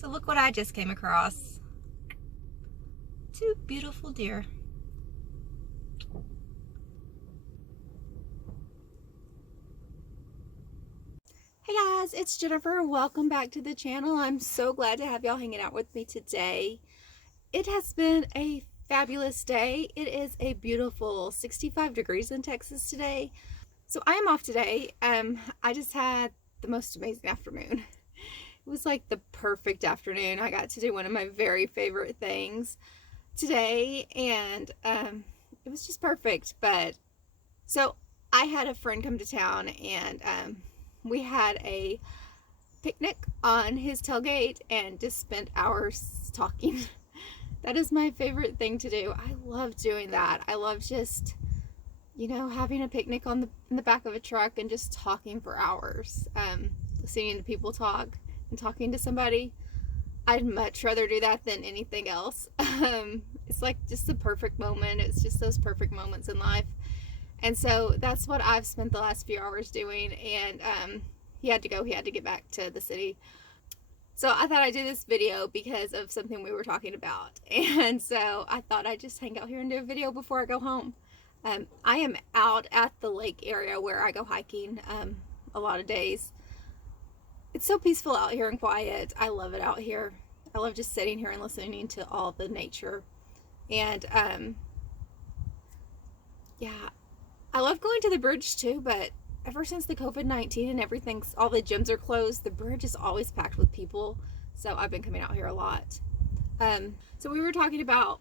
So look what I just came across. Two beautiful deer. Hey guys, it's Jennifer. Welcome back to the channel. I'm so glad to have y'all hanging out with me today. It has been a fabulous day. It is a beautiful 65 degrees in Texas today. So I am off today. I just had the most amazing afternoon. It was like the perfect afternoon. I got to do one of my very favorite things today, and it was just perfect. But so I had a friend come to town, and we had a picnic on his tailgate and just spent hours talking. That is my favorite thing to do. I love doing that. I love just, having a picnic in the back of a truck and just talking for hours, listening to people talk and talking to somebody. I'd much rather do that than anything else. It's like just the perfect moment. It's just those perfect moments in life. And so that's what I've spent the last few hours doing. And he had to go. He had to get back to the city. So I thought I'd do this video because of something we were talking about. And so I thought I'd just hang out here and do a video before I go home. I am out at the lake area where I go hiking a lot of days. It's so peaceful out here and quiet. I love it out here. I love just sitting here and listening to all the nature. And yeah, I love going to the bridge too, but ever since the COVID-19 and everything's, all the gyms are closed, the bridge is always packed with people. So I've been coming out here a lot. So we were talking about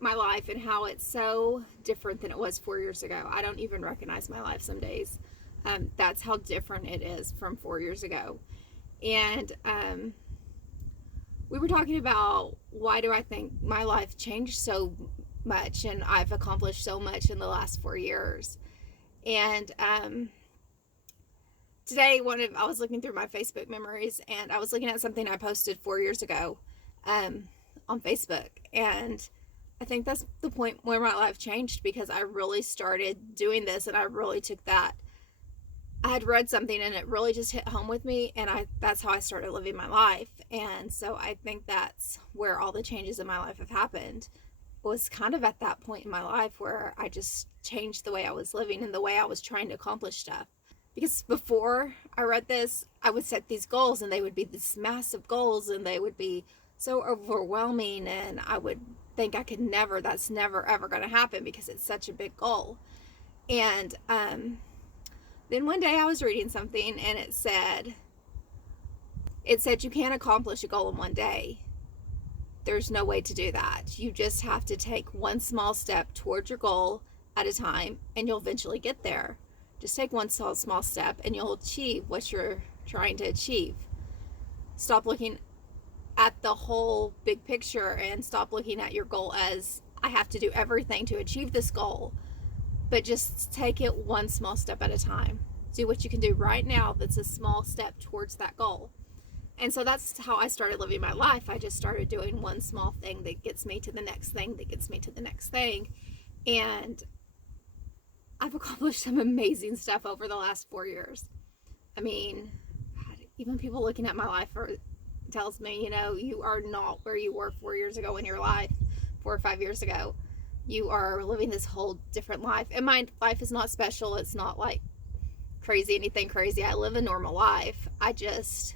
my life and how it's so different than it was 4 years ago. I don't even recognize my life some days. That's how different it is from 4 years ago. And we were talking about why do I think my life changed so much and I've accomplished so much in the last 4 years. And today I was looking through my Facebook memories and I was looking at something I posted 4 years ago on Facebook. And I think that's the point where my life changed, because I really started doing this and I really took that. I had read something and it really just hit home with me, and that's how I started living my life. And so I think that's where all the changes in my life have happened, was kind of at that point in my life where I just changed the way I was living and the way I was trying to accomplish stuff. Because before I read this, I would set these goals and they would be these massive goals and they would be so overwhelming, and I would think that's never ever going to happen because it's such a big goal. And then one day I was reading something and it said you can't accomplish a goal in one day. There's no way to do that. You just have to take one small step towards your goal at a time and you'll eventually get there. Just take one small step and you'll achieve what you're trying to achieve. Stop looking at the whole big picture and stop looking at your goal as I have to do everything to achieve this goal, but just take it one small step at a time. Do what you can do right now that's a small step towards that goal. And so that's how I started living my life. I just started doing one small thing that gets me to the next thing, that gets me to the next thing. And I've accomplished some amazing stuff over the last 4 years. I mean, God, even people looking at my life tells me, you are not where you were 4 years ago in your life, 4 or 5 years ago. You are living this whole different life. And my life is not special. It's not like anything crazy. I live a normal life. I don't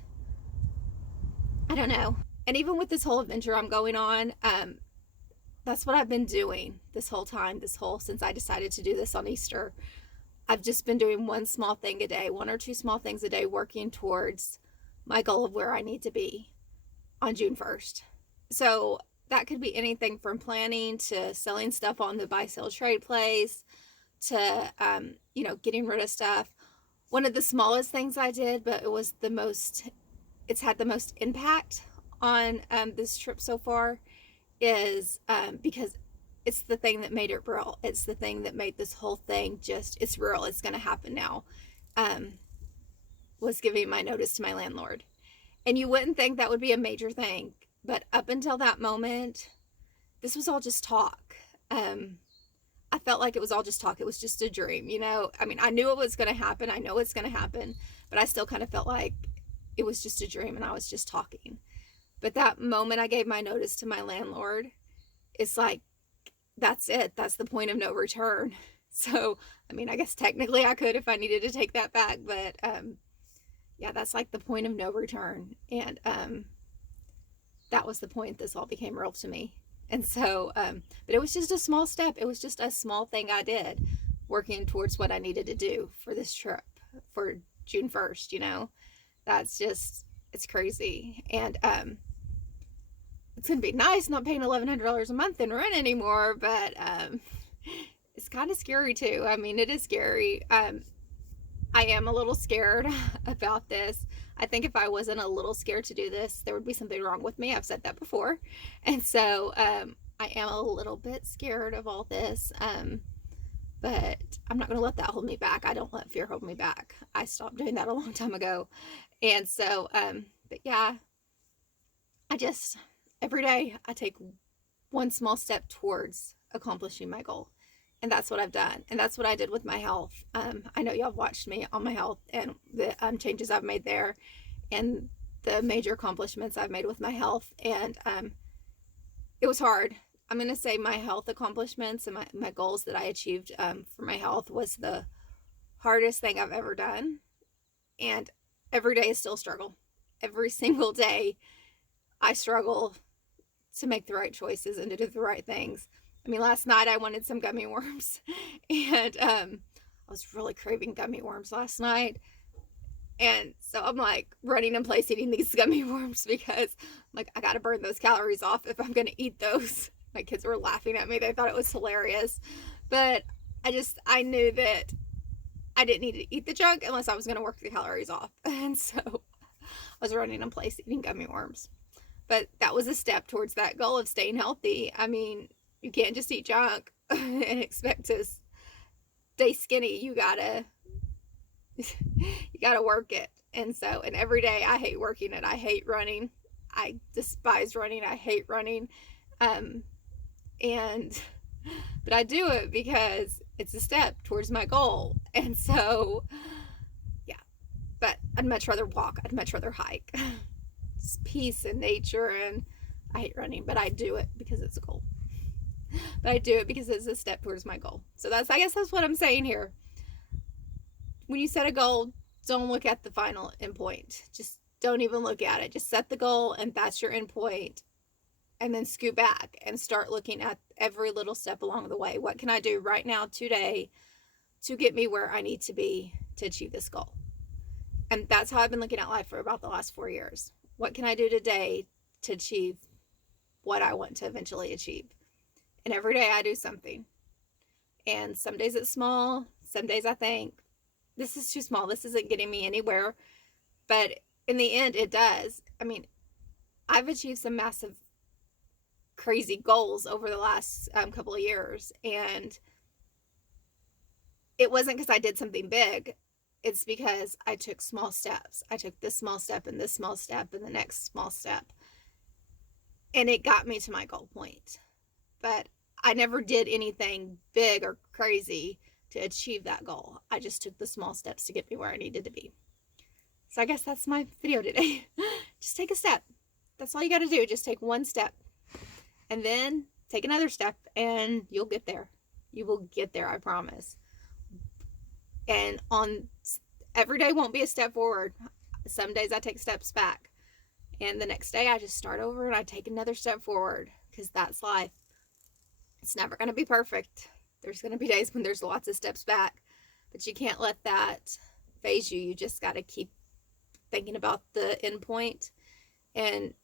know. And even with this whole adventure I'm going on, that's what I've been doing this whole time, since I decided to do this on Easter. I've just been doing one small thing a day, one or two small things a day, working towards my goal of where I need to be on June 1st. So that could be anything from planning to selling stuff on the buy sell trade place to, getting rid of stuff. One of the smallest things I did, but it's had the most impact on this trip so far, is because it's the thing that made it real. It's the thing that made this whole thing it's real. It's going to happen now. Was giving my notice to my landlord. And you wouldn't think that would be a major thing, but up until that moment, this was all just talk. I felt like it was all just talk. It was just a dream, I mean, I knew it was going to happen. I know it's going to happen, but I still kind of felt like it was just a dream and I was just talking. But that moment I gave my notice to my landlord, it's like, that's it. That's the point of no return. So, I mean, I guess technically I could if I needed to take that back, but yeah, that's like the point of no return. And that was the point this all became real to me. And so, but it was just a small step. It was just a small thing I did, working towards what I needed to do for this trip for June 1st, That's just, it's crazy. And it's going to be nice not paying $1,100 a month in rent anymore, but it's kind of scary too. I mean, it is scary. I am a little scared about this. I think if I wasn't a little scared to do this, there would be something wrong with me. I've said that before. And so I am a little bit scared of all this. But I'm not going to let that hold me back. I don't let fear hold me back. I stopped doing that a long time ago. And so, but yeah, every day I take one small step towards accomplishing my goal. And that's what I've done. And that's what I did with my health. I know y'all have watched me on my health and the changes I've made there and the major accomplishments I've made with my health. And it was hard. I'm going to say my health accomplishments and my goals that I achieved for my health was the hardest thing I've ever done. And every day is still a struggle. Every single day I struggle to make the right choices and to do the right things. I mean, last night I wanted some gummy worms and I was really craving gummy worms last night. And so I'm like running in place eating these gummy worms because I'm like, I got to burn those calories off if I'm going to eat those. My kids were laughing at me. They thought it was hilarious. But I knew that I didn't need to eat the junk unless I was going to work the calories off. And so I was running in place eating gummy worms. But that was a step towards that goal of staying healthy. I mean, you can't just eat junk and expect to stay skinny. You gotta work it. And so, and every day I hate working it. I hate running. I despise running. I hate running. But I do it because it's a step towards my goal. And so, yeah, but I'd much rather walk. I'd much rather hike. It's peace and nature, and I hate running, but I do it because it's a goal. But I do it because it's a step towards my goal. So I guess that's what I'm saying here. When you set a goal, don't look at the final endpoint. Just don't even look at it. Just set the goal and that's your endpoint. And then scoot back and start looking at every little step along the way. What can I do right now, today, to get me where I need to be to achieve this goal? And that's how I've been looking at life for about the last 4 years. What can I do today to achieve what I want to eventually achieve? And every day I do something. And some days it's small. Some days I think, this is too small. This isn't getting me anywhere. But in the end, it does. I mean, I've achieved some massive, crazy goals over the last couple of years. And it wasn't because I did something big. It's because I took small steps. I took this small step and this small step and the next small step. And it got me to my goal point. But I never did anything big or crazy to achieve that goal. I just took the small steps to get me where I needed to be. So I guess that's my video today. Just take a step. That's all you got to do. Just take one step. And then take another step and you'll get there. You will get there, I promise. And every day won't be a step forward. Some days I take steps back. And the next day I just start over and I take another step forward because that's life. It's never going to be perfect. There's going to be days when there's lots of steps back, but you can't let that phase you. You just got to keep thinking about the end point, and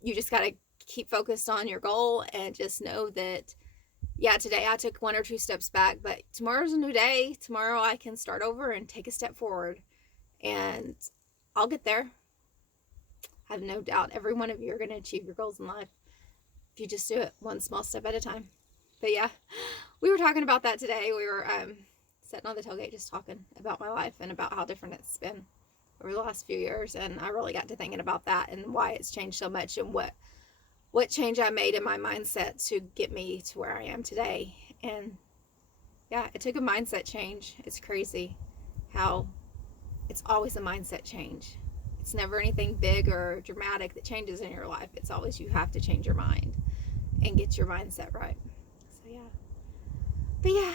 you just got to keep focused on your goal and just know that, yeah, today I took 1 or 2 steps back, but tomorrow's a new day. Tomorrow I can start over and take a step forward, and I'll get there. I have no doubt every one of you are going to achieve your goals in life if you just do it one small step at a time. But yeah, we were talking about that today. We were sitting on the tailgate just talking about my life and about how different it's been over the last few years. And I really got to thinking about that and why it's changed so much and what change I made in my mindset to get me to where I am today. And yeah, it took a mindset change. It's crazy how it's always a mindset change. It's never anything big or dramatic that changes in your life. It's always you have to change your mind and get your mindset right. So yeah. But yeah,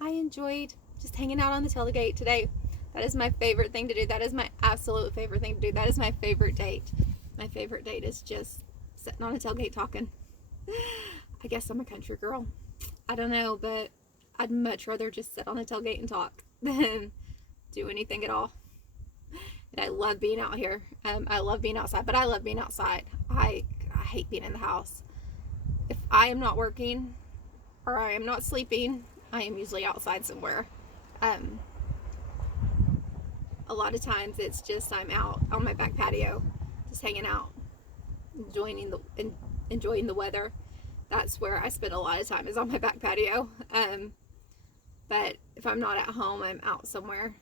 I enjoyed just hanging out on the tailgate today. That is my favorite thing to do. That is my absolute favorite thing to do. That is my favorite date. My favorite date is just sitting on a tailgate talking. I guess I'm a country girl. I don't know, but I'd much rather just sit on a tailgate and talk than do anything at all. And I love being out here. I love being outside, but I love being outside. I hate being in the house. If I am not working or I am not sleeping, I am usually outside somewhere. A lot of times it's just I'm out on my back patio, just hanging out, enjoying the weather. That's where I spend a lot of time, is on my back patio. But if I'm not at home, I'm out somewhere.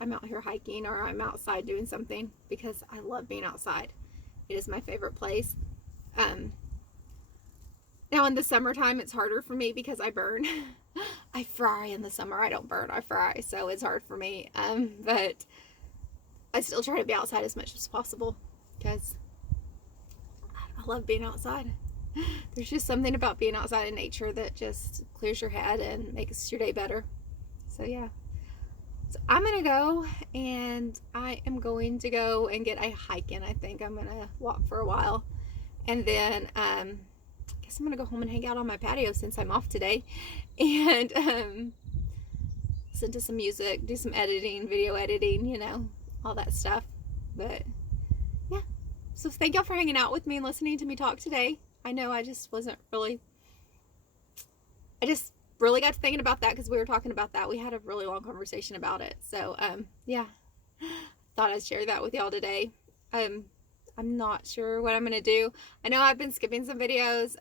I'm out here hiking, or I'm outside doing something, because I love being outside. It is my favorite place. Now in the summertime, it's harder for me because I burn. I fry in the summer. I don't burn, I fry. So it's hard for me. But I still try to be outside as much as possible because I love being outside. There's just something about being outside in nature that just clears your head and makes your day better. So yeah. So I'm going to go, and I am going to go and get a hike in. I think I'm going to walk for a while. And then I guess I'm going to go home and hang out on my patio since I'm off today. And listen to some music, do some editing, video editing, you know, all that stuff. But yeah. So thank y'all for hanging out with me and listening to me talk today. I know I just really got to thinking about that because we were talking about that. We had a really long conversation about it. So, yeah, thought I'd share that with y'all today. I'm not sure what I'm going to do. I know I've been skipping some videos.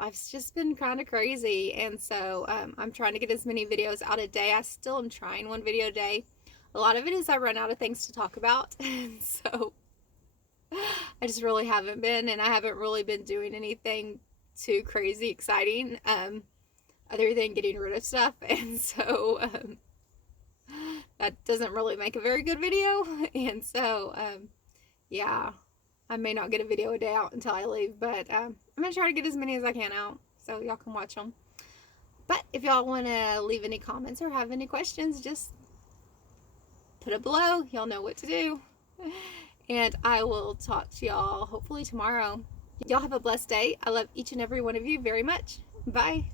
Life's just been kind of crazy. And so, I'm trying to get as many videos out a day. I still am trying one video a day. A lot of it is I run out of things to talk about. And so I just really haven't been, and I haven't really been doing anything too crazy exciting, other than getting rid of stuff. And so, that doesn't really make a very good video. And so, yeah, I may not get a video a day out until I leave, but, I'm going to try to get as many as I can out so y'all can watch them. But if y'all want to leave any comments or have any questions, just put it below. Y'all know what to do. And I will talk to y'all hopefully tomorrow. Y'all have a blessed day. I love each and every one of you very much. Bye.